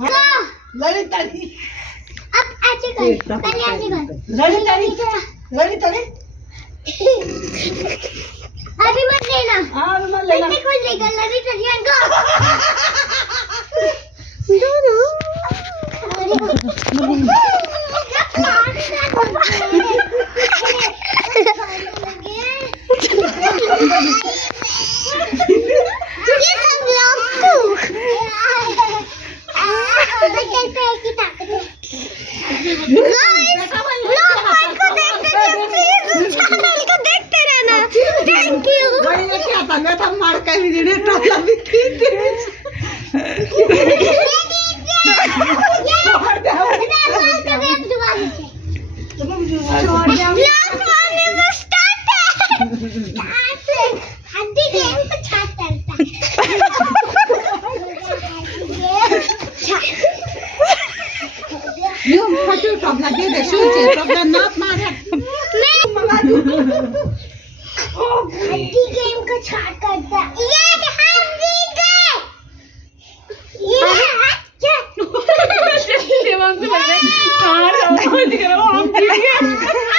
लड़ी तड़ी अब ऐसे कर, पहले ऐसे कर। लड़ी तड़ी लड़ी तड़ी अभी मत लेना। हाँ अभी मत लेना। मैंने कुछ लेकर लड़ी तड़ी को। दिमाग में लग रहा है